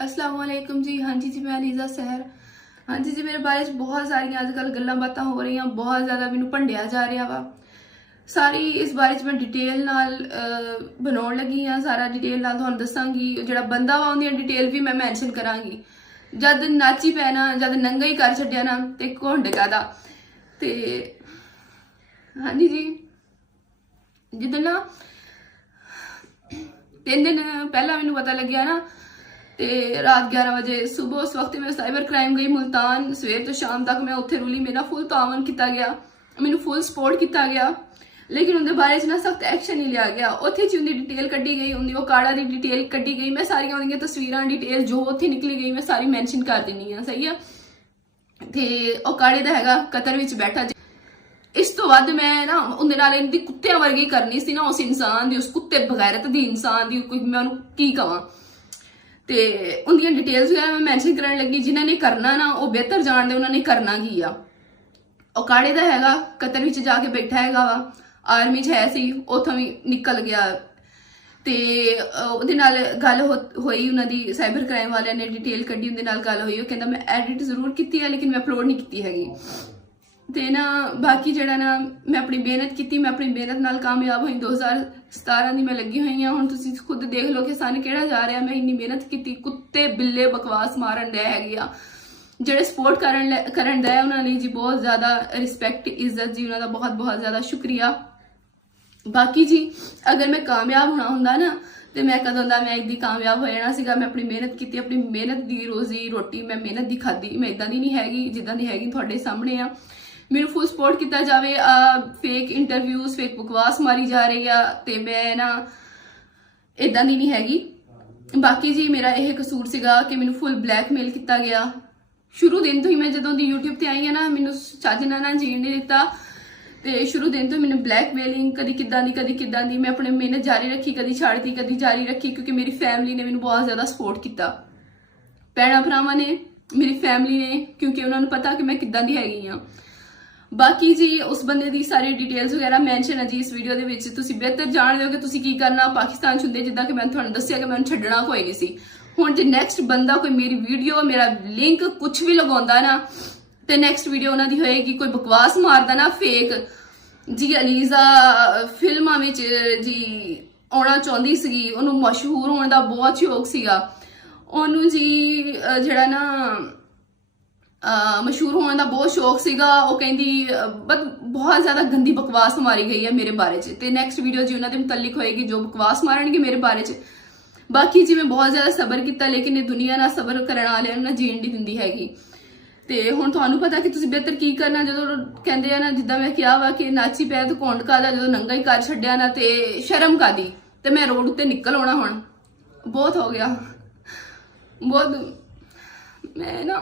अस्सलाम वालेकुम जी। हाँ जी मैं अलीज़ा सहर। हाँ जी मेरे बारे च बहुत सारिया अजकल गल्लां बातां हो रही, बहुत ज़्यादा मैनू भंडिया जा रहा वा। सारी इस बारे च मैं डिटेल नाल बनाउण लगी हाँ। सारा डिटेल नाल तुहानूं दसांगी। जिहड़ा बंदा वा उहदी डिटेल भी मैं मैंशन करांगी। जद नाची पैना, जद नंगा ही कर छड्डिया ना ते घुंड कादा। ते हाँ जी जिद्दन ना 3 दिन पहला मैनू पता लग्या ना, ते रात 11 बजे सुबह उस वक्त मैं साइबर क्राइम गई मुल्तान। सवेर तो शाम तक मैं उत्थे रुली, मेरा फुल तावन किया गया, मैनू फुल सपोर्ट किया गया, लेकिन उनके बारे ना सख्त एक्शन नहीं लिया गया। उत्थे उनकी डिटेल कड्डी गई, उनकी वो काड़ा की डिटेल कड्डी गई। मैं सारिया उनकी तस्वीर डिटेल जो उत्थे निकली गई मैं सारी मैंशन कर देनी हाँ, सही है। तो काड़े का हैगा कतर विच बैठा। इस तो वध मैं ना उनके नाल इनकी कुत्तियां वर्गी करनी सी ना, उस इंसान की, उस कुत्ते बगैरत दी इंसान की कोई मैं उन्होंने की कहां। ते उनकी डिटेल्स वगैरह मैं मैंशन करने लगी। जिन्होंने करना ना वो बेहतर जानते उन्होंने करना की आ। ਉਹ ਕਾੜੇ ਦਾ ਹੈਗਾ ਕਤਰ ਵਿੱਚ ਜਾ ਕੇ ਬੈਠਾ ਹੈਗਾ ਵਾ, ਆਰਮੀ 'ਚ ਹੈ ਸੀ, ਉੱਥੋਂ ਵੀ ਨਿਕਲ ਗਿਆ। ਤੇ ਉਹਦੇ ਨਾਲ ਗੱਲ ਹੋਈ, ਉਹਨਾਂ ਦੀ ਸਾਈਬਰ ਕ੍ਰਾਈਮ ਵਾਲਿਆਂ ਨੇ ਡਿਟੇਲ ਕੱਢੀ, ਉਹਦੇ ਨਾਲ ਗੱਲ ਹੋਈ। ਉਹ ਕਹਿੰਦਾ ਮੈਂ ਐਡਿਟ ਜ਼ਰੂਰ ਕੀਤੀ ਹੈ ਲੇਕਿਨ ਮੈਂ ਅਪਲੋਡ ਨਹੀਂ ਕੀਤੀ ਹੈਗੀ। ਤੇ ਨਾ ਬਾਕੀ ਜਿਹੜਾ ਨਾ ਮੈਂ ਆਪਣੀ ਮਿਹਨਤ ਕੀਤੀ, ਮੈਂ ਆਪਣੀ ਮਿਹਨਤ ਨਾਲ ਕਾਮਯਾਬ ਹੋਈ। 2017 ਦੀ ਮੈਂ ਲੱਗੀ ਹੋਈ ਹਾਂ। ਹੁਣ ਤੁਸੀਂ ਖੁਦ ਦੇਖ ਲਓ ਕਿ ਸਾਨੂੰ ਕਿਹੜਾ ਜਾ ਰਿਹਾ। ਮੈਂ ਇੰਨੀ ਮਿਹਨਤ ਕੀਤੀ, ਕੁੱਤੇ ਬਿੱਲੇ ਬਕਵਾਸ ਮਾਰਨ ਦੇ ਹੈਗੇ ਆ। ਜਿਹੜੇ ਸਪੋਰਟ ਕਰਨ ਦਾ ਉਹਨਾਂ ਲਈ ਜੀ ਬਹੁਤ ਜ਼ਿਆਦਾ ਰਿਸਪੈਕਟ ਇੱਜ਼ਤ ਜੀ, ਉਹਨਾਂ ਦਾ ਬਹੁਤ ਬਹੁਤ ਜ਼ਿਆਦਾ ਸ਼ੁਕਰੀਆ। ਬਾਕੀ ਜੀ ਅਗਰ ਮੈਂ ਕਾਮਯਾਬ ਹੋਣਾ ਹੁੰਦਾ ਨਾ ਤੇ ਮੈਂ ਕਦੋਂ ਦਾ ਮੈਂ ਇੱਦਾਂ ਕਾਮਯਾਬ ਹੋ ਜਾਣਾ ਸੀਗਾ। ਮੈਂ ਆਪਣੀ ਮਿਹਨਤ ਕੀਤੀ, ਆਪਣੀ ਮਿਹਨਤ ਦੀ ਰੋਜ਼ੀ ਰੋਟੀ ਮੈਂ ਮਿਹਨਤ ਦੀ ਖਾਧੀ। ਮੈਂ ਇਦਾਂ ਦੀ ਨਹੀਂ ਹੈਗੀ ਜਿੱਦਾਂ ਦੀ ਹੈਗੀ ਤੁਹਾਡੇ ਸਾਹਮਣੇ ਆ। ਮੈਨੂੰ ਫੁੱਲ ਸਪੋਰਟ ਕੀਤਾ ਜਾਵੇ। ਫੇਕ ਇੰਟਰਵਿਊਜ਼ ਫੇਕ ਬਕਵਾਸ ਮਾਰੀ ਜਾ ਰਹੀ ਆ ਤੇ ਮੈਂ ਨਾ ਇਦਾਂ ਦੀ ਨਹੀਂ ਹੈਗੀ। ਬਾਕੀ ਜੀ ਮੇਰਾ ਇਹ ਕਸੂਰ ਸੀਗਾ ਕਿ ਮੈਨੂੰ ਫੁੱਲ ਬਲੈਕਮੇਲ ਕੀਤਾ ਗਿਆ। शुरू दिन तो ही मैं जो यूट्यूब से आई हाँ ना, मैनू ਚੱਜ ਨਾਲ ना जीण नहीं दिता। तो शुरू दिन तो मैंने ब्लैकमेलिंग कदी किदां दी मैं अपनी मेहनत जारी रखी, कदी छाड़ती कदी जारी रखी, क्योंकि मेरी फैमिली ने मैंने बहुत ज़्यादा सपोर्ट किया। भैणां भरावां ने, मेरी फैमिली ने, क्योंकि उन्होंने पता कि मैं किदां दी हैगी हाँ। बाकी जी उस बंदे की सारी डिटेल्स वगैरह मैंशन है जी इस वीडियो के विच। तुसीं बेहतर जाणदे हो कि तुसीं की करना। पाकिस्तान च हुंदे जिद्दां कि मैं तुहानूं दस्सिया कि मैं छड्डना कोई नहीं सी। ਹੁਣ ਜੇ ਨੈਕਸਟ ਬੰਦਾ ਕੋਈ ਮੇਰੀ ਵੀਡੀਓ ਮੇਰਾ ਲਿੰਕ ਕੁਝ ਵੀ ਲਗਾਉਂਦਾ ਨਾ ਤੇ ਨੈਕਸਟ ਵੀਡੀਓ ਉਹਨਾਂ ਦੀ ਹੋਏਗੀ ਕੋਈ ਬਕਵਾਸ ਮਾਰਦਾ ਨਾ ਫੇਕ ਜੀ। ਅਲੀਜ਼ਾ ਫਿਲਮਾਂ ਵਿੱਚ ਜੀ ਆਉਣਾ ਚਾਹੁੰਦੀ ਸੀਗੀ, ਉਹਨੂੰ ਮਸ਼ਹੂਰ ਹੋਣ ਦਾ ਬਹੁਤ ਸ਼ੌਕ ਸੀਗਾ। ਉਹਨੂੰ ਜੀ ਜਿਹੜਾ ਨਾ ਮਸ਼ਹੂਰ ਹੋਣ ਦਾ ਬਹੁਤ ਸ਼ੌਕ ਸੀਗਾ। ਉਹ ਕਹਿੰਦੀ ਬਹੁਤ ਜ਼ਿਆਦਾ ਗੰਦੀ ਬਕਵਾਸ ਮਾਰੀ ਗਈ ਹੈ ਮੇਰੇ ਬਾਰੇ 'ਚ। ਤੇ ਨੈਕਸਟ ਵੀਡੀਓ ਜੀ ਉਹਨਾਂ ਦੇ ਮੁਤਲਕ ਹੋਏਗੀ ਜੋ ਬਕਵਾਸ ਮਾਰਨਗੇ ਮੇਰੇ ਬਾਰੇ 'ਚ। बाकी जी मैं बहुत ज़्यादा सबर किया लेकिन ये दुनिया ना सबर करने वाले ना जीण नहीं दिंदी हैगी। ते हुण तुहानूं पता कि तुसीं बेहतर की करना। जो कहंदे आ ना जिद्दां मैं कहा वा कि नाची पै तो घुंड कादा, जो नंगा ही कर छड्डिया ना ते शर्म कादी। ते मैं रोड उत्ते निकल आउणा हुण बहुत हो गया। बहुत मैं ना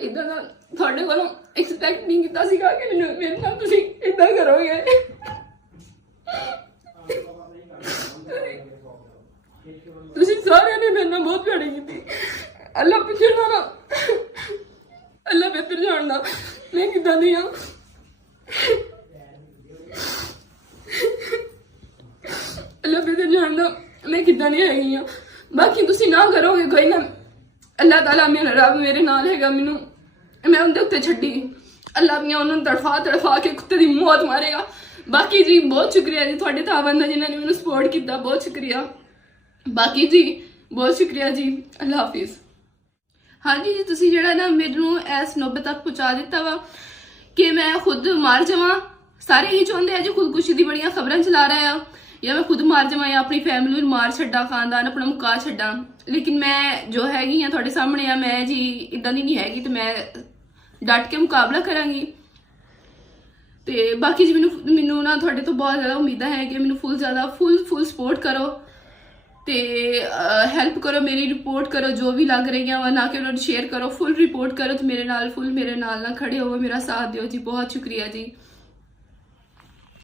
इदां दा तुहाडे कोलों एक्सपैक्ट नहीं कीता सीगा कि मेरे नाल तुसीं इदां करोगे। ਤੁਸੀਂ ਸਾਰਿਆਂ ਨੇ ਮੇਰੇ ਨਾਲ ਬਹੁਤ ਪਿਆਰੀ ਕੀਤੀ। ਅੱਲਾ ਪਿੱਛੇ ਨਾ ਅੱਲਾ ਬਿਹਤਰ ਜਾਣਦਾ ਮੈਂ ਕਿਦਾਂ ਦੀ ਆ। ਅੱਲਾ ਬਿਹਤਰ ਜਾਣਦਾ ਮੈਂ ਕਿਦਾਂ ਦੀ ਹੈਗੀ ਆ। ਬਾਕੀ ਤੁਸੀਂ ਨਾ ਕਰੋਗੇ ਕੋਈ ਨਾ, ਅੱਲਾ ਤਾਲਾ ਮੇਰਾ ਰੱਬ ਮੇਰੇ ਨਾਲ ਹੈਗਾ। ਮੈਨੂੰ ਮੈਂ ਉਹਦੇ ਉੱਤੇ ਛੱਡੀ, ਅੱਲਾ ਵੀ ਉਹਨਾਂ ਨੂੰ ਤੜਫਾ ਕੇ ਕੁੱਤੇ ਦੀ ਮੌਤ ਮਾਰੇਗਾ। बाकी जी बहुत शुक्रिया जी थोड़े तावन का जिन्होंने मैंने सपोर्ट किया, बहुत शुक्रिया। बाकी जी बहुत शुक्रिया जी, अल्लाह हाफिज़। हाँ जी तुसी जिहड़ा ना मैनू इस नौबत तक पहुँचा दिता वा कि मैं खुद मार जावां। सारे ही चाहते हैं जो खुदकुशी की बड़ियां खबरां चला रहे हैं, या मैं खुद मार जावां या अपनी फैमिली मार छड्डा, खानदान अपना मुका छड्डा। लेकिन मैं जो हैगी हाँ तुहाडे सामने आ, मैं जी इदां दी नहीं हैगी। तो मैं डट के मुकाबला करांगी। ਤੇ ਬਾਕੀ ਜੀ ਮੈਨੂੰ ਨਾ ਤੁਹਾਡੇ ਤੋਂ ਬਹੁਤ ਜ਼ਿਆਦਾ ਉਮੀਦਾਂ ਹੈ ਕਿ ਮੈਨੂੰ ਫੁੱਲ ਸਪੋਰਟ ਕਰੋ ਤੇ ਹੈਲਪ ਕਰੋ, ਮੇਰੀ ਰਿਪੋਰਟ ਕਰੋ ਜੋ ਵੀ ਲੱਗ ਰਹੀਆਂ ਵਾ, ਨਾ ਕਿ ਉਹਨਾਂ ਨੂੰ ਸ਼ੇਅਰ ਕਰੋ, ਫੁੱਲ ਰਿਪੋਰਟ ਕਰੋ ਤੇ ਮੇਰੇ ਨਾਲ ਨਾ ਖੜੇ ਹੋਵੋ, ਮੇਰਾ ਸਾਥ ਦਿਓ ਜੀ। ਬਹੁਤ ਸ਼ੁਕਰੀਆ ਜੀ।